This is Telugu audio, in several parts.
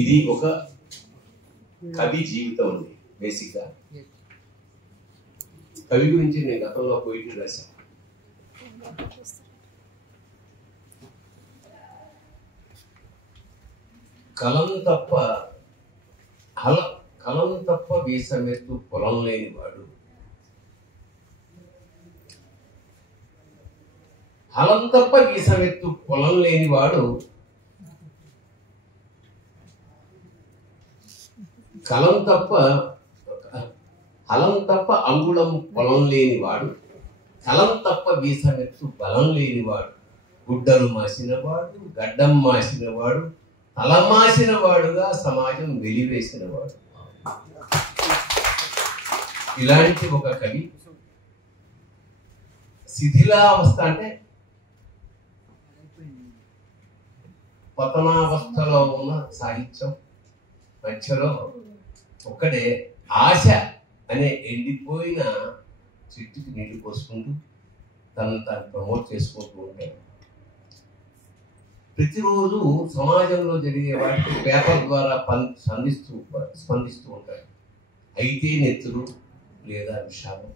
ఇది ఒక కవి జీవితం అండి. బేసిక్ గా కవి గురించి నేను గతంలో పోయిటరీ రాశాను. కలం తప్ప వీసమెత్తు పొలం లేనివాడు, హలం తప్ప వీసమెత్తు పొలం లేనివాడు, హలం తప్ప అంగుళం పొలం లేనివాడు, కలం తప్ప వీసమెత్తు బలం లేనివాడు, గుడ్డలు మాసినవాడు, గడ్డం మాసినవాడు, తలమాసిన వాడుగా సమాజం వెలివేసినవాడు. ఇలాంటి ఒక కవి శిథిలావస్థ అంటే పతనావస్థలో ఉన్న సాహిత్యం మధ్యలో ఒక్కడే ఆశ అనే ఎండిపోయిన చెట్టుకి నీళ్లు పోసుకుంటూ తను ప్రమోట్ చేసుకుంటూ ఉంటాడు. ప్రతిరోజు సమాజంలో జరిగే వాటికి పేపర్ ద్వారా స్పందిస్తూ ఉంటాడు. అయితే నెత్తురు లేదా విషాదం,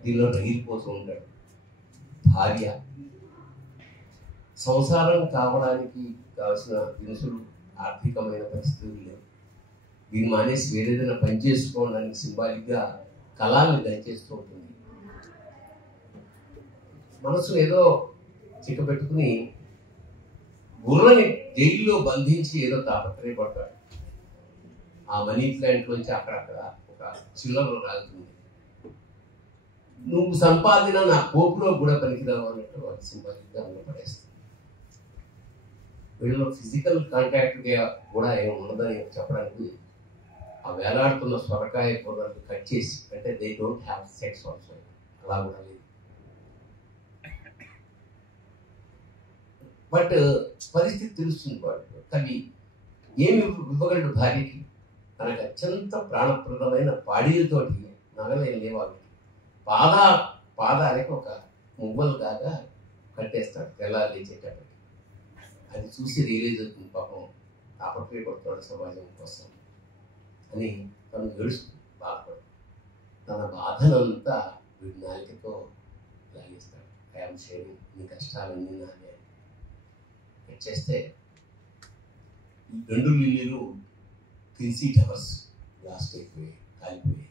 దీనిలో రగిలిపోతూ ఉంటాడు. భార్య, సంసారం కావడానికి కావాల్సిన దినుసులు, ఆర్థికమైన పరిస్థితులు లేవు. దీన్ని మానేసి వేరేదైనా పని చేసుకోవడానికి సింబాలిక్గా కళాన్ని దయచేస్తూ ఉంటుంది. మనసు ఏదో చిక్కబెట్టుకుని గుర్రని జైల్లో బంధించి ఏదో తాపత్రయపడతాడు. ఆ మనీ ప్లాంట్ నుంచి అక్కడక్కడ ఒక చిల్లర రాలుతుంది. నువ్వు సంపాదన నా కోపులో కూడా పనికిరావు అన్నట్టు వాళ్ళు సింబాలిక్గా పడేస్తుంది. వీళ్ళలో ఫిజికల్ కాంటాక్ట్ కూడా ఏమి ఉండదని చెప్పడానికి ఆ వేలాడుతున్న సొరకాయ పొరలు కట్ చేసి, అంటే they don't have sex also, అలా కూడా లేదు. బట్ పరిస్థితి తెలుస్తుంది వాడు. కానీ ఏమి ఇవ్వగలడు భార్యకి? తనకు అత్యంత ప్రాణప్రదమైన పాడీలతోటి నగలేం లేవాలి. పాదాలకి ఒక మువ్వలు కాగా కట్టేస్తాడు తెల్లారి లేచేటప్పటికి. అది చూసి రియలైజ్ అవుతుంది, పాపం తాపత్రయపడుతున్నాడు సమాజం కోసం అని తను ఏడుస్తుంది, బాధపడు. తన బాధనంతా వీడి నాలికతో లాగేస్తాడు. ఐఎమ్ షేరింగ్, నీ కష్టాలన్నీ నానే చేస్తే ఈ 2 లిల్లీలు 3 టవర్స్ లాస్ట్ అయిపోయాయి, కాలిపోయాయి.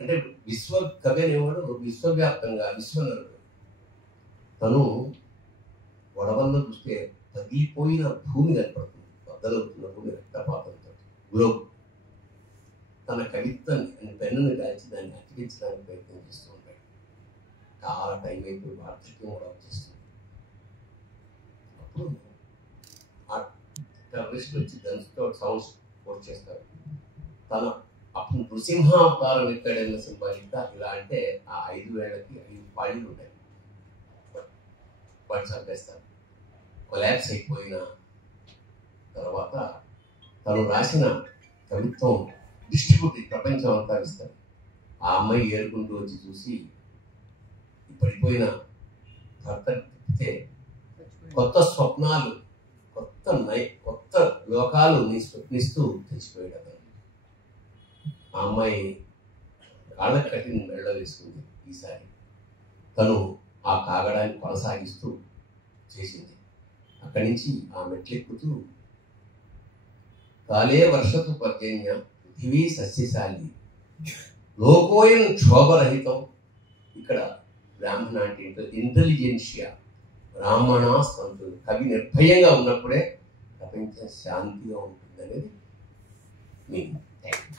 అంటే విశ్వ కవి అనేవాడు విశ్వవ్యాప్తంగా విశ్వనరుడు. తను గొడవల్లో చూస్తే తగిలిపోయిన భూమి కనపడుతుంది, బద్దలవుతున్న భూమి రక్తపాతంతో. గ్లోబ్ తన కవిత్వాన్ని పెన్నుని దాల్చి దాన్ని అతికించడానికి ప్రయత్నం చేస్తూ ఉంటాడు. చాలా టైం అయిపోయి వార్ధక్యం కూడా వచ్చేస్తుంది. అప్పుడు ఆ టెర్రరిస్ట్ వచ్చి దానితో సౌండ్స్ కోట్ చేస్తారు. తన అప్పుడు నృసింహావతారం ఎత్తాడన్న సింబాలిక్గా ఇలా అంటే ఆ 5 వేళకి 5 పాళీలు ఉంటాయి. వాడు చంపేస్తారు. కొలాప్స్ అయిపోయిన తర్వాత తను రాసిన కవిత్వం డిస్ట్రిబ్యూట్ ప్రపంచం అంతా ఇస్తారు. ఆ అమ్మాయి ఏరుకుంటూ వచ్చి చూసి పడిపోయిన భర్త తిప్పితే కొత్త స్వప్నాలు, కొత్త లోకాలు స్వప్నిస్తూ తెచ్చిపోయాడు అతను. ఆ అమ్మాయి కాళ్ళకు కట్టిన మెళ్ళ వేసుకుంది. ఈసారి తను ఆ కాగడాన్ని కొనసాగిస్తూ చేసింది. అక్కడి నుంచి ఆ మెట్లెక్కుతూ కాలే వర్షతు పర్జన్య పృథివీ సస్యశాలి లోకోయం క్షోభరహితం. ఇక్కడ బ్రాహ్మణ అంటే ఇంటెలిజెన్షియా, బ్రాహ్మణ సంతులు. కవి నిర్భయంగా ఉన్నప్పుడే ప్రపంచం శాంతిగా ఉంటుంది అనేది మీనింగ్. Thank you.